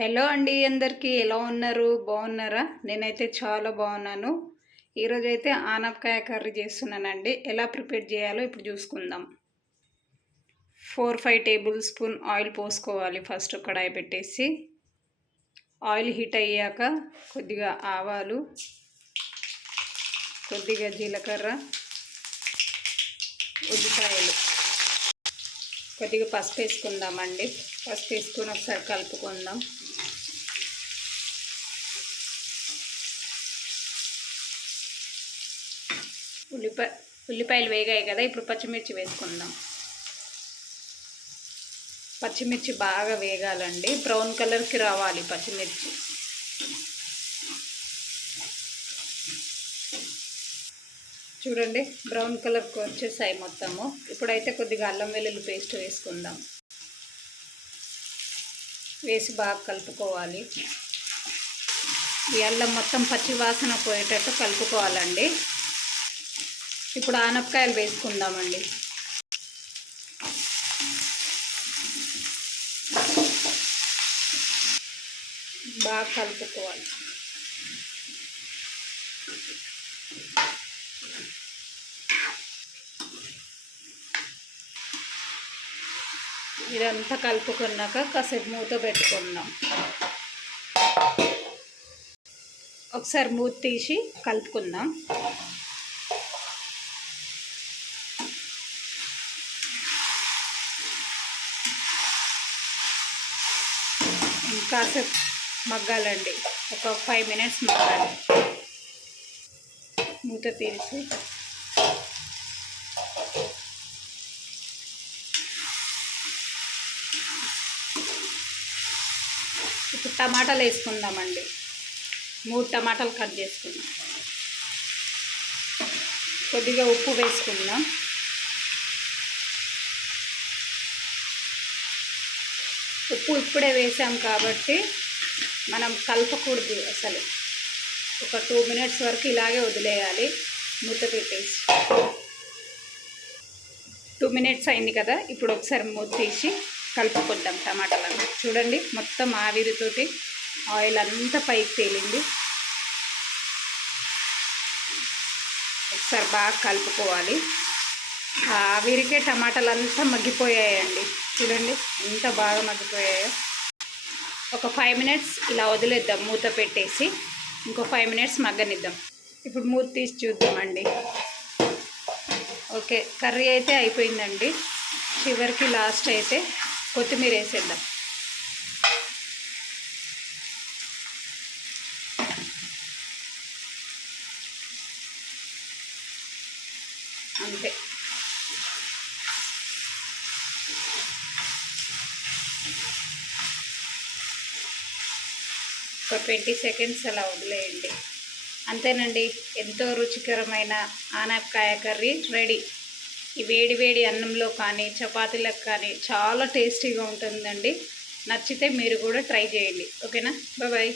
Hello అండి, అందరికీ ఎలా ఉన్నారు? బాగున్నారా? నేనైతే చాలా బాగున్నాను. ఈరోజైతే ఆనపకాయ కర్రీ చేస్తున్నానండి. ఎలా ప్రిపేర్ చేయాలో ఇప్పుడు చూసుకుందాం. 4-5 టేబుల్ స్పూన్ ఆయిల్ పోసుకోవాలి. ఫస్ట్ కడాయి పెట్టేసి ఆయిల్ హీట్ అయ్యాక కొద్దిగా ఆవాలు, కొద్దిగా జీలకర్ర, ఉల్లిపాయలు, కొద్దిగా పసుపు వేసుకుందామండి. పసుపు వేసుకొని ఒకసారి కలుపుకుందాం. ఉల్లిపాయలు వేగాయి కదా, ఇప్పుడు పచ్చిమిర్చి వేసుకుందాం. పచ్చిమిర్చి బాగా వేగాలండి, బ్రౌన్ కలర్కి రావాలి పచ్చిమిర్చి. చూడండి, బ్రౌన్ కలర్కి వచ్చేసాయి మొత్తము. ఇప్పుడైతే కొద్దిగా అల్లం వెల్లుల్లి పేస్ట్ వేసుకుందాం. వేసి బాగా కలుపుకోవాలి. ఈ అల్లం మొత్తం పచ్చి వాసన పోయేటట్టు కలుపుకోవాలండి. ఇప్పుడు ఆనపకాయలు వేసుకుందామండి. బాగా కలుపుకోవాలి. ఇదంతా కలుపుకున్నాక కాసేపు మూత పెట్టుకుందాం. ఒకసారి మూత తీసి కలుపుకుందాం. కాసేపు మగ్గాలండి, ఒక 5 మినిట్స్ మగ్గాలి. మూత తీసి ఇప్పుడు టమాటాలు వేసుకుందామండి. 3 టమాటాలు కట్ చేసుకుందాం. కొద్దిగా ఉప్పు వేసుకుందాం. ఉప్పు ఇప్పుడే వేసాం కాబట్టి మనం కలపకూడదు అసలు. ఒక 2 మినిట్స్ వరకు ఇలాగే వదిలేయాలి మూత పెట్టేసి. 2 మినిట్స్ అయింది కదా, ఇప్పుడు ఒకసారి మూత తీసి కలుపుకుందాం టమాటాలను. చూడండి, మొత్తం ఆవిరితోటి ఆయిల్ అంతా పైకి తేలింది. ఒకసారి బాగా కలుపుకోవాలి. ఆవిరికే టమాటాలు అంతా మగ్గిపోయాయండి. చూడండి ఎంత బాగా మగ్గిపోయాయో. ఒక 5 మినిట్స్ ఇలా వదిలేద్దాం మూత పెట్టేసి. ఇంకో 5 మినిట్స్ మగ్గనిద్దాం. ఇప్పుడు మూత తీసి చూద్దామండి. ఓకే, కర్రీ అయితే అయిపోయిందండి. చివరికి లాస్ట్ అయితే కొత్తిమీర వేసేద్దాం. అంతే. ఒక 20 సెకండ్స్ అలా వదిలేయండి. అంతేనండి, ఎంతో రుచికరమైన ఆనపకాయ కర్రీ రెడీ. ఈ వేడి వేడి అన్నంలో కానీ చపాతీలకు కానీ చాలా టేస్టీగా ఉంటుందండి. నచ్చితే మీరు కూడా ట్రై చేయండి. ఓకేనా? బాయ్.